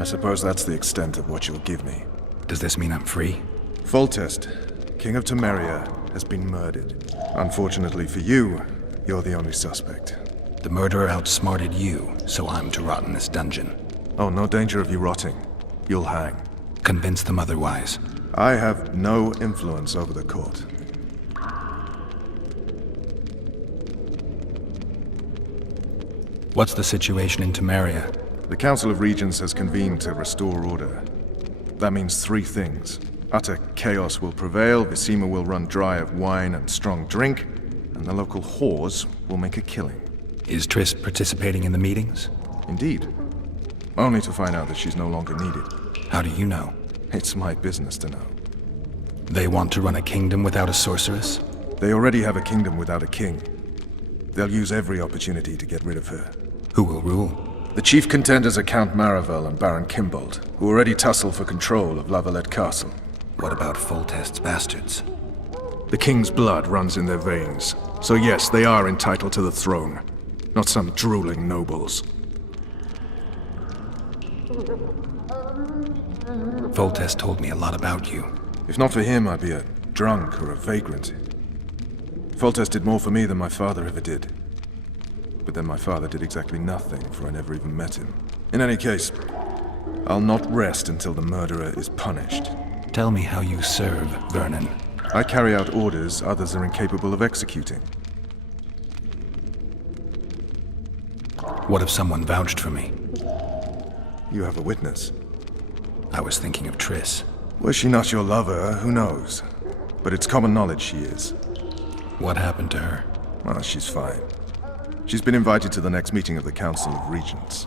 I suppose that's the extent of what you'll give me. Does this mean I'm free? Foltest, King of Temeria, has been murdered. Unfortunately for you, you're the only suspect. The murderer outsmarted you, so I'm to rot in this dungeon. Oh, no danger of you rotting. You'll hang. Convince them otherwise. I have no influence over the court. What's the situation in Temeria? The Council of Regents has convened to restore order. That means three things. Utter chaos will prevail, Visima will run dry of wine and strong drink, and the local whores will make a killing. Is Triss participating in the meetings? Indeed. Only to find out that she's no longer needed. How do you know? It's my business to know. They want to run a kingdom without a sorceress? They already have a kingdom without a king. They'll use every opportunity to get rid of her. Who will rule? The chief contenders are Count Maravel and Baron Kimbold, who already tussle for control of La Valette Castle. What about Foltest's bastards? The king's blood runs in their veins, so yes, they are entitled to the throne. Not some drooling nobles. Foltest told me a lot about you. If not for him, I'd be a drunk or a vagrant. Foltest did more for me than my father ever did. But then my father did exactly nothing, for I never even met him. In any case, I'll not rest until the murderer is punished. Tell me how you serve, Vernon. I carry out orders others are incapable of executing. What if someone vouched for me? You have a witness. I was thinking of Triss. Was she not your lover? Who knows? But it's common knowledge she is. What happened to her? Well, she's fine. She's been invited to the next meeting of the Council of Regents.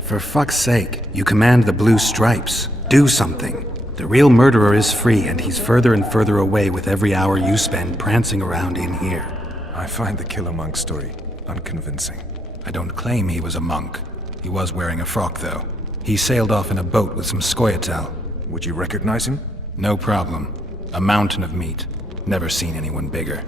For fuck's sake, you command the Blue Stripes. Do something. The real murderer is free, and he's further and further away with every hour you spend prancing around in here. I find the Killer Monk story unconvincing. I don't claim he was a monk. He was wearing a frock, though. He sailed off in a boat with some Scoia'tael. Would you recognize him? No problem. A mountain of meat. Never seen anyone bigger.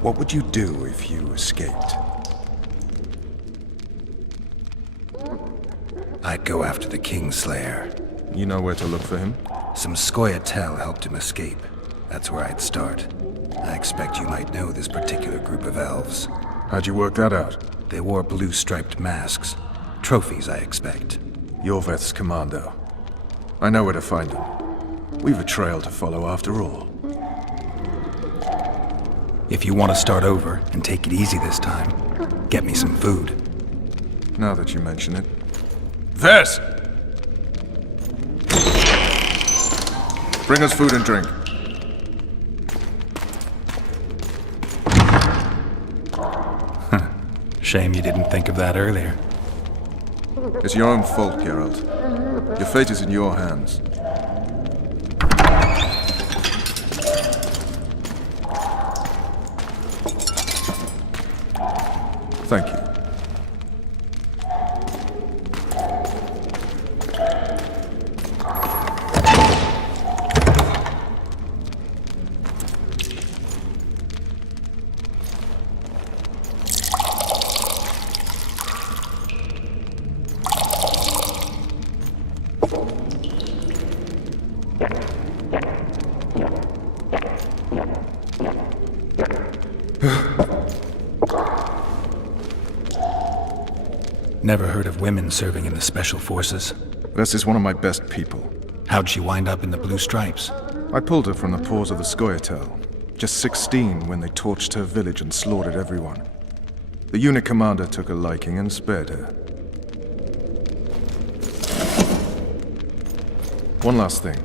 What would you do if you escaped? I'd go after the Kingslayer. You know where to look for him? Some Scoia'tael helped him escape. That's where I'd start. I expect you might know this particular group of elves. How'd you work that out? They wore blue-striped masks. Trophies, I expect. Yorveth's commando. I know where to find him. We've a trail to follow after all. If you want to start over and take it easy this time, get me some food. Now that you mention it. Vess! Bring us food and drink. Shame you didn't think of that earlier. It's your own fault, Geralt. Your fate is in your hands. Thank you. Never heard of women serving in the Special Forces. Vess is one of my best people. How'd she wind up in the Blue Stripes? I pulled her from the paws of the Scoia'tael. Just 16 when they torched her village and slaughtered everyone. The unit commander took a liking and spared her. One last thing.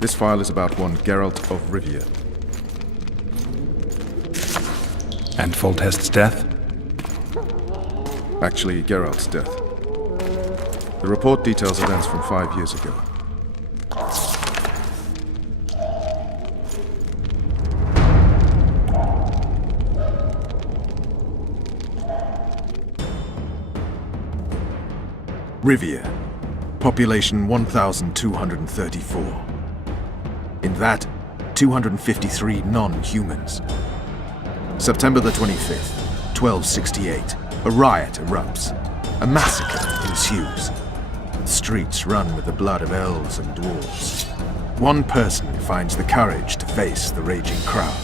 This file is about one Geralt of Rivia. And Foltest's death? Actually, Geralt's death. The report details events from 5 years ago. Rivia. Population 1,234. In that, 253 non-humans. September the 25th, 1268. A riot erupts. A massacre ensues. The streets run with the blood of elves and dwarves. One person finds the courage to face the raging crowd.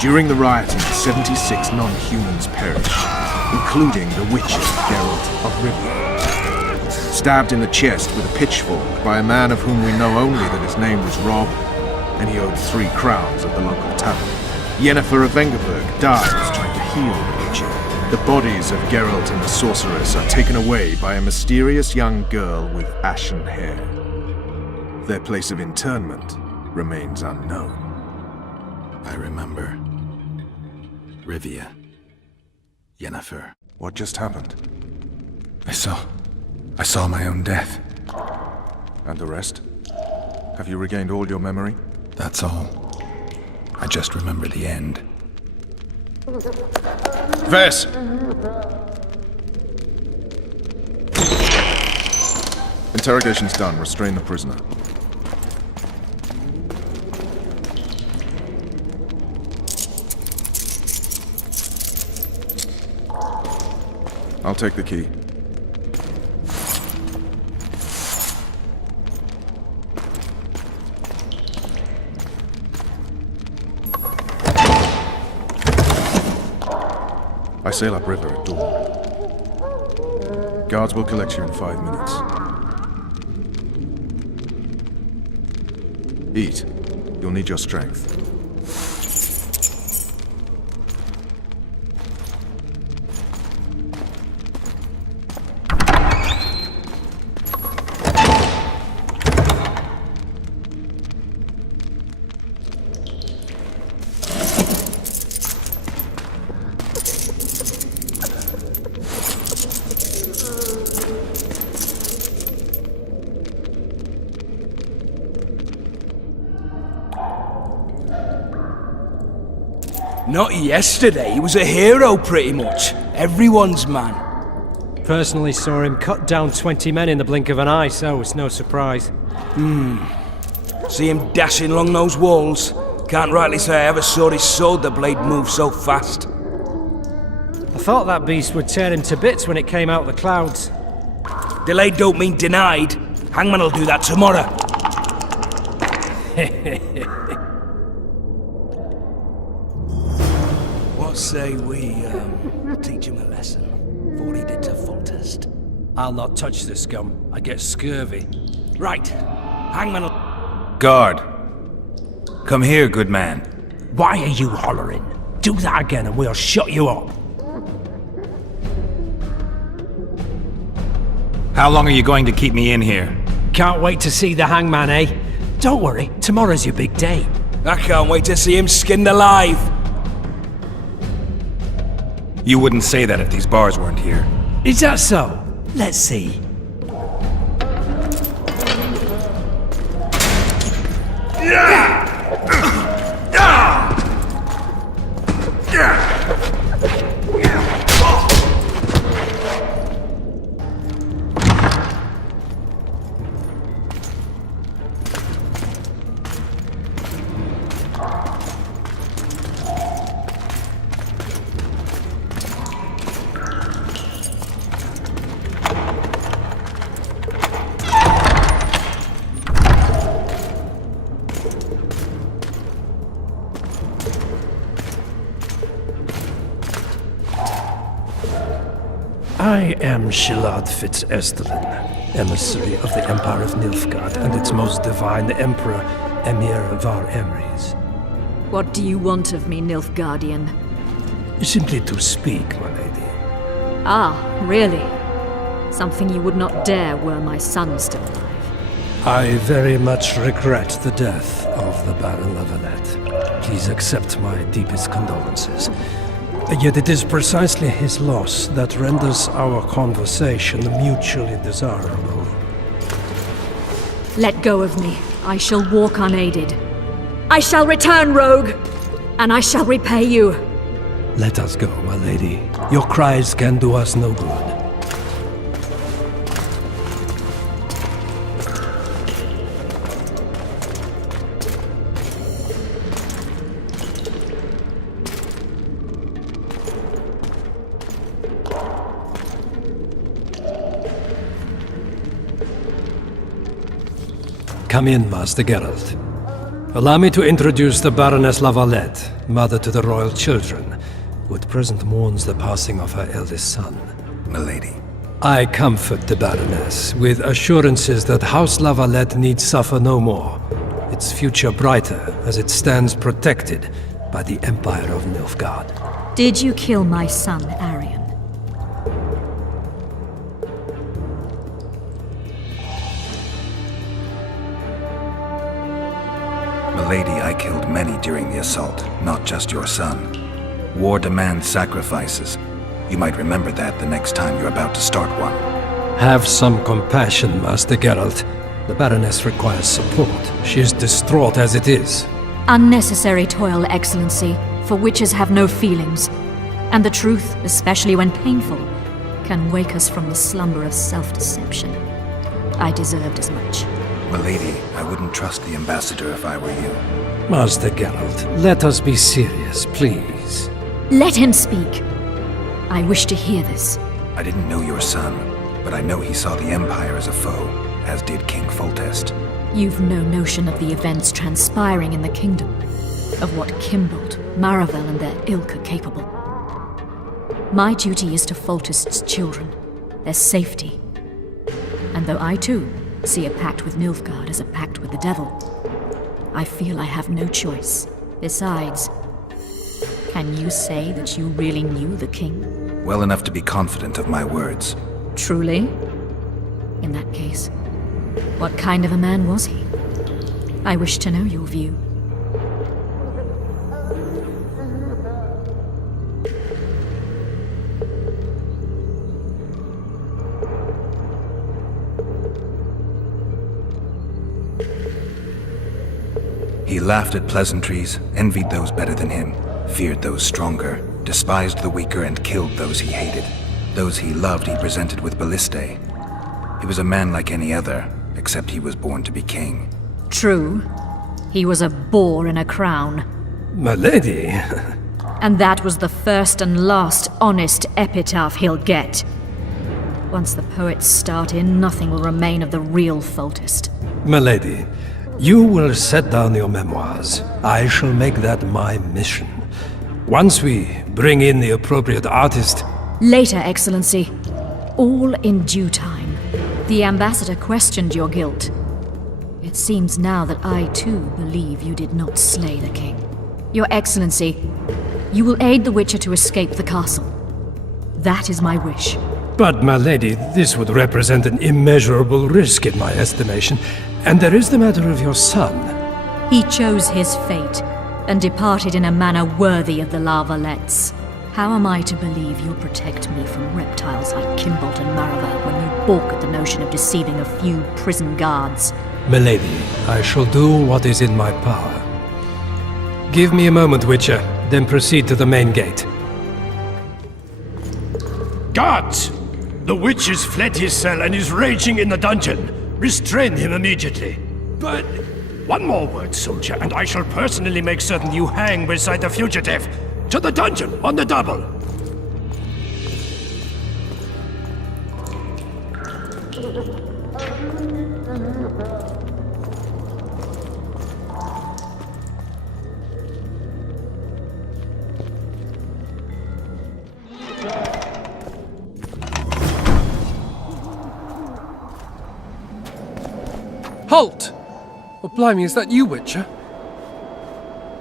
During the rioting, 76 non-humans perished, including the Witcher, Geralt of Rivia. Stabbed in the chest with a pitchfork by a man of whom we know only that his name was Rob, and he owed 3 crowns at the local tavern. Yennefer of Vengerberg dies trying to heal the Witcher. The bodies of Geralt and the sorceress are taken away by a mysterious young girl with ashen hair. Their place of interment remains unknown. I remember. Rivia. Yennefer. What just happened? I saw my own death. And the rest? Have you regained all your memory? That's all. I just remember the end. Vess! Interrogation's done. Restrain the prisoner. I'll take the key. I sail upriver at dawn. Guards will collect you in 5 minutes. Eat. You'll need your strength. Not yesterday, he was a hero pretty much. Everyone's man. Personally saw him cut down 20 men in the blink of an eye, so it's no surprise. See him dashing along those walls. Can't rightly say I ever saw his sword the blade move so fast. I thought that beast would tear him to bits when it came out of the clouds. Delayed don't mean denied. Hangman'll do that tomorrow. What say we teach him a lesson for what he did to Foltest? I'll not touch the scum. I get scurvy. Right. Hangman'll... Guard! Come here, good man. Why are you hollering? Do that again and we'll shut you up. How long are you going to keep me in here? Can't wait to see the hangman, eh? Don't worry, tomorrow's your big day. I can't wait to see him skinned alive. You wouldn't say that if these bars weren't here. Is that so? Let's see. I am Shilad Fitz-Estelin, emissary of the Empire of Nilfgaard and its most divine Emperor, Emir Var Emrys. What do you want of me, Nilfgaardian? Simply to speak, my lady. Ah, really? Something you would not dare were my son still alive. I very much regret the death of the Baron Lavalette. Please accept my deepest condolences. Yet it is precisely his loss that renders our conversation mutually desirable. Let go of me. I shall walk unaided. I shall return, rogue! And I shall repay you. Let us go, my lady. Your cries can do us no good. Come in, Master Geralt. Allow me to introduce the Baroness Lavalette, mother to the royal children, who at present mourns the passing of her eldest son. Milady. I comfort the Baroness with assurances that House Lavalette need suffer no more, its future brighter as it stands protected by the Empire of Nilfgaard. Did you kill my son, Arion? Milady, I killed many during the assault, not just your son. War demands sacrifices. You might remember that the next time you're about to start one. Have some compassion, Master Geralt. The Baroness requires support. She is distraught as it is. Unnecessary toil, Excellency, for witches have no feelings. And the truth, especially when painful, can wake us from the slumber of self-deception. I deserved as much. Milady, I wouldn't trust the ambassador if I were you. Master Geralt, let us be serious, please. Let him speak. I wish to hear this. I didn't know your son, but I know he saw the Empire as a foe, as did King Foltest. You've no notion of the events transpiring in the kingdom, of what Kimbolt, Maravel and their ilk are capable. My duty is to Foltest's children, their safety. And though I too see a pact with Nilfgaard as a pact with the devil, I feel I have no choice. Besides, can you say that you really knew the king? Well enough to be confident of my words. Truly? In that case, what kind of a man was he? I wish to know your view. He laughed at pleasantries, envied those better than him, feared those stronger, despised the weaker and killed those he hated. Those he loved he presented with ballistae. He was a man like any other, except he was born to be king. True. He was a boar in a crown. Milady. And that was the first and last honest epitaph he'll get. Once the poets start in, nothing will remain of the real Foltest. Milady, you will set down your memoirs. I shall make that my mission. Once we bring in the appropriate artist... Later, Excellency. All in due time. The ambassador questioned your guilt. It seems now that I, too, believe you did not slay the king. Your Excellency, you will aid the Witcher to escape the castle. That is my wish. But, my lady, this would represent an immeasurable risk in my estimation. And there is the matter of your son. He chose his fate, and departed in a manner worthy of the Lavalettes. How am I to believe you'll protect me from reptiles like Kimbolt and Maravel when you balk at the notion of deceiving a few prison guards? Milady, I shall do what is in my power. Give me a moment, Witcher, then proceed to the main gate. Guards! The witch has fled his cell and is raging in the dungeon. Restrain him immediately. But one more word, soldier, and I shall personally make certain you hang beside the fugitive. To the dungeon, on the double! Halt! Oh, blimey, is that you, Witcher?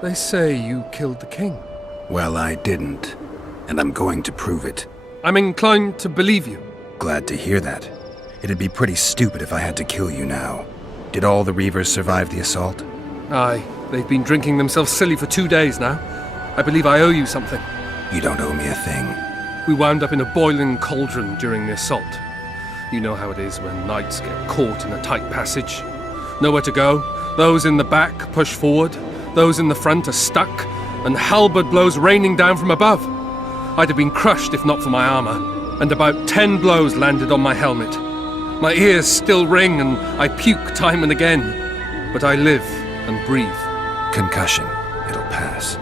They say you killed the king. Well, I didn't, and I'm going to prove it. I'm inclined to believe you. Glad to hear that. It'd be pretty stupid if I had to kill you now. Did all the Reavers survive the assault? Aye, they've been drinking themselves silly for 2 days now. I believe I owe you something. You don't owe me a thing. We wound up in a boiling cauldron during the assault. You know how it is when knights get caught in a tight passage. Nowhere to go. Those in the back push forward. Those in the front are stuck. And halberd blows raining down from above. I'd have been crushed if not for my armor, and about 10 blows landed on my helmet. My ears still ring and I puke time and again, but I live and breathe. Concussion. It'll pass.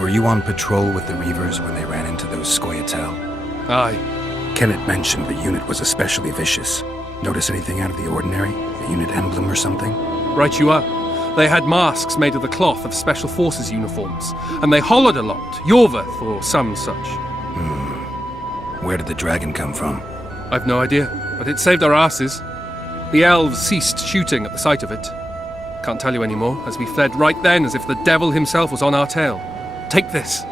Were you on patrol with the Reavers when they ran into those Scoia'tael? Aye. Kenneth mentioned the unit was especially vicious. Notice anything out of the ordinary? A unit emblem or something? Right you are. They had masks made of the cloth of Special Forces uniforms, and they hollered a lot, Yorveth or some such. Where did the dragon come from? I've no idea, but it saved our asses. The elves ceased shooting at the sight of it. Can't tell you anymore, as we fled right then as if the devil himself was on our tail. Take this.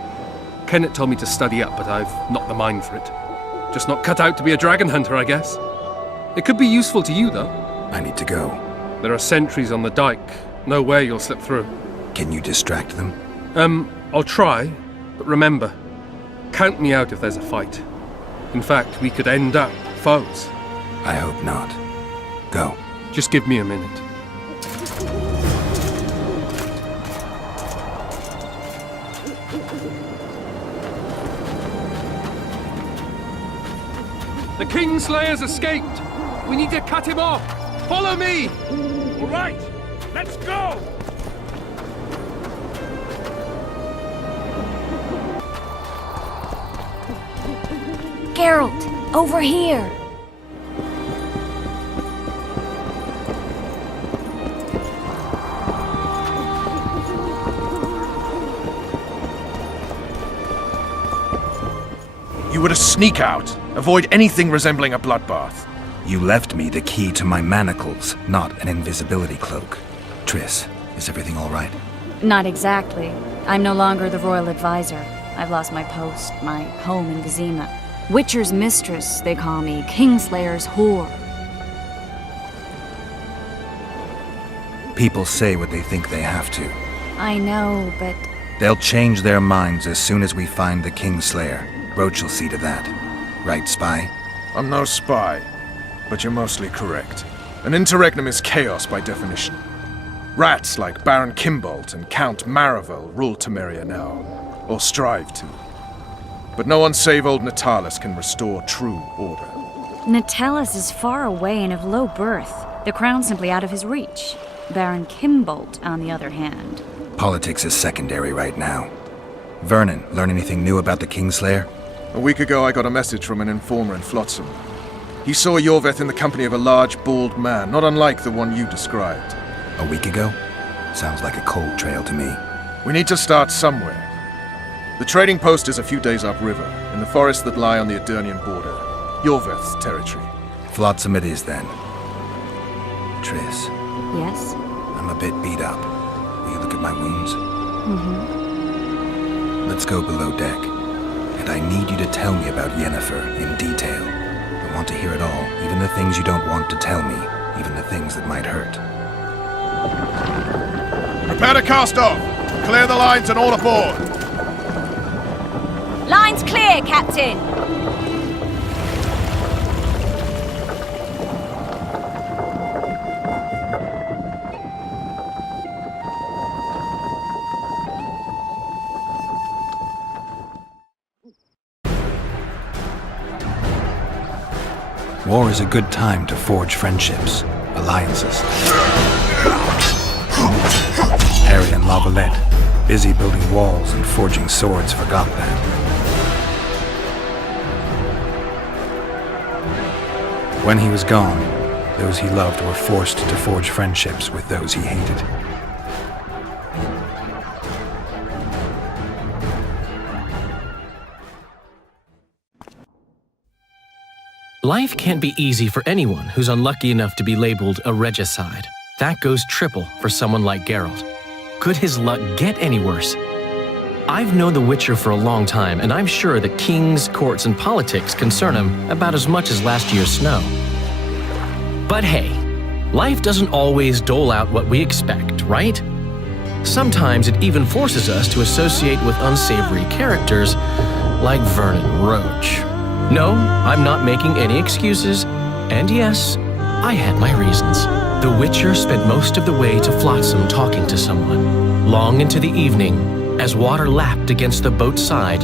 Kenneth told me to study up, but I've not the mind for it. Just not cut out to be a dragon hunter, I guess. It could be useful to you, though. I need to go. There are sentries on the dike. No way you'll slip through. Can you distract them? I'll try, but remember, count me out if there's a fight. In fact, we could end up foes. I hope not. Go. Just give me a minute. The Kingslayer's escaped! We need to cut him off! Follow me! All right, let's go! Geralt, over here! You were to sneak out. Avoid anything resembling a bloodbath. You left me the key to my manacles, not an invisibility cloak. Triss, is everything all right? Not exactly. I'm no longer the royal advisor. I've lost my post, my home in Vizima. Witcher's mistress, they call me. Kingslayer's whore. People say what they think they have to. I know, but... They'll change their minds as soon as we find the Kingslayer. Roach will see to that. Right, spy? I'm no spy, but you're mostly correct. An interregnum is chaos by definition. Rats like Baron Kimbolt and Count Maravel rule Temeria now, or strive to. But no one save old Natalis can restore true order. Natalis is far away and of low birth. The crown's simply out of his reach. Baron Kimbolt, on the other hand. Politics is secondary right now. Vernon, learn anything new about the Kingslayer? A week ago, I got a message from an informer in Flotsam. He saw Yorveth in the company of a large, bald man, not unlike the one you described. A week ago? Sounds like a cold trail to me. We need to start somewhere. The trading post is a few days upriver, in the forests that lie on the Edirnian border. Yorveth's territory. Flotsam it is, then. Triss, Yes? I'm a bit beat up. Will you look at my wounds? Let's go below deck. And I need you to tell me about Yennefer in detail. I want to hear it all, even the things you don't want to tell me, even the things that might hurt. Prepare to cast off! Clear the lines and all aboard! Line's clear, Captain! War is a good time to forge friendships, alliances. Harry and Lavalette, busy building walls and forging swords, forgot that. When he was gone, those he loved were forced to forge friendships with those he hated. Life can't be easy for anyone who's unlucky enough to be labeled a regicide. That goes triple for someone like Geralt. Could his luck get any worse? I've known the Witcher for a long time, and I'm sure that kings, courts, and politics concern him about as much as last year's snow. But hey, life doesn't always dole out what we expect, right? Sometimes it even forces us to associate with unsavory characters like Vernon Roach. No, I'm not making any excuses, and yes, I had my reasons. The Witcher spent most of the way to Flotsam talking to someone. Long into the evening, as water lapped against the boat's side,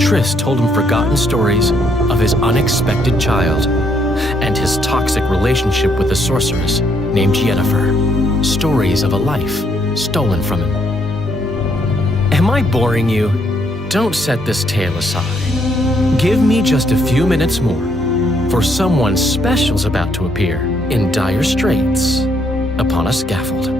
Triss told him forgotten stories of his unexpected child and his toxic relationship with a sorceress named Yennefer. Stories of a life stolen from him. Am I boring you? Don't set this tale aside. Give me just a few minutes more, for someone special's about to appear in dire straits upon a scaffold.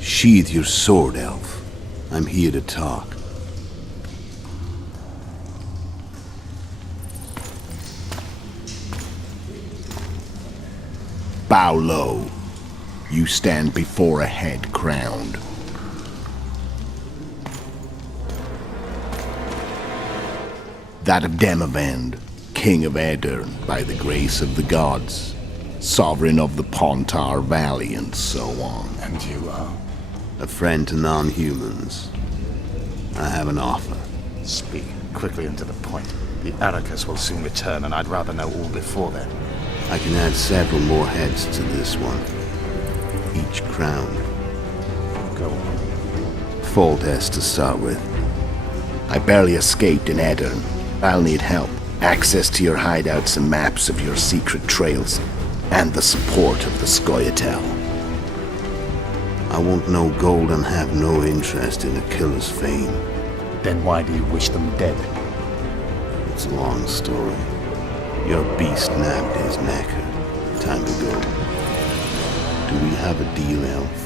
Sheathe your sword, elf. I'm here to talk. Bow low. You stand before a head crowned. That of Demavend, King of Aedirn, by the grace of the gods, sovereign of the Pontar Valley, and so on. And you are? A friend to non-humans. I have an offer. Speak quickly and to the point. The Arrakis will soon return, and I'd rather know all before then. I can add several more heads to this one. Each crowned. Go on. Foltest to start with. I barely escaped in Aedirn. I'll need help. Access to your hideouts and maps of your secret trails. And the support of the Scoia'tael. I want no gold and have no interest in a killer's fame. Then why do you wish them dead? It's a long story. Your beast nabbed his neck. Time to go. Do we have a deal, elf?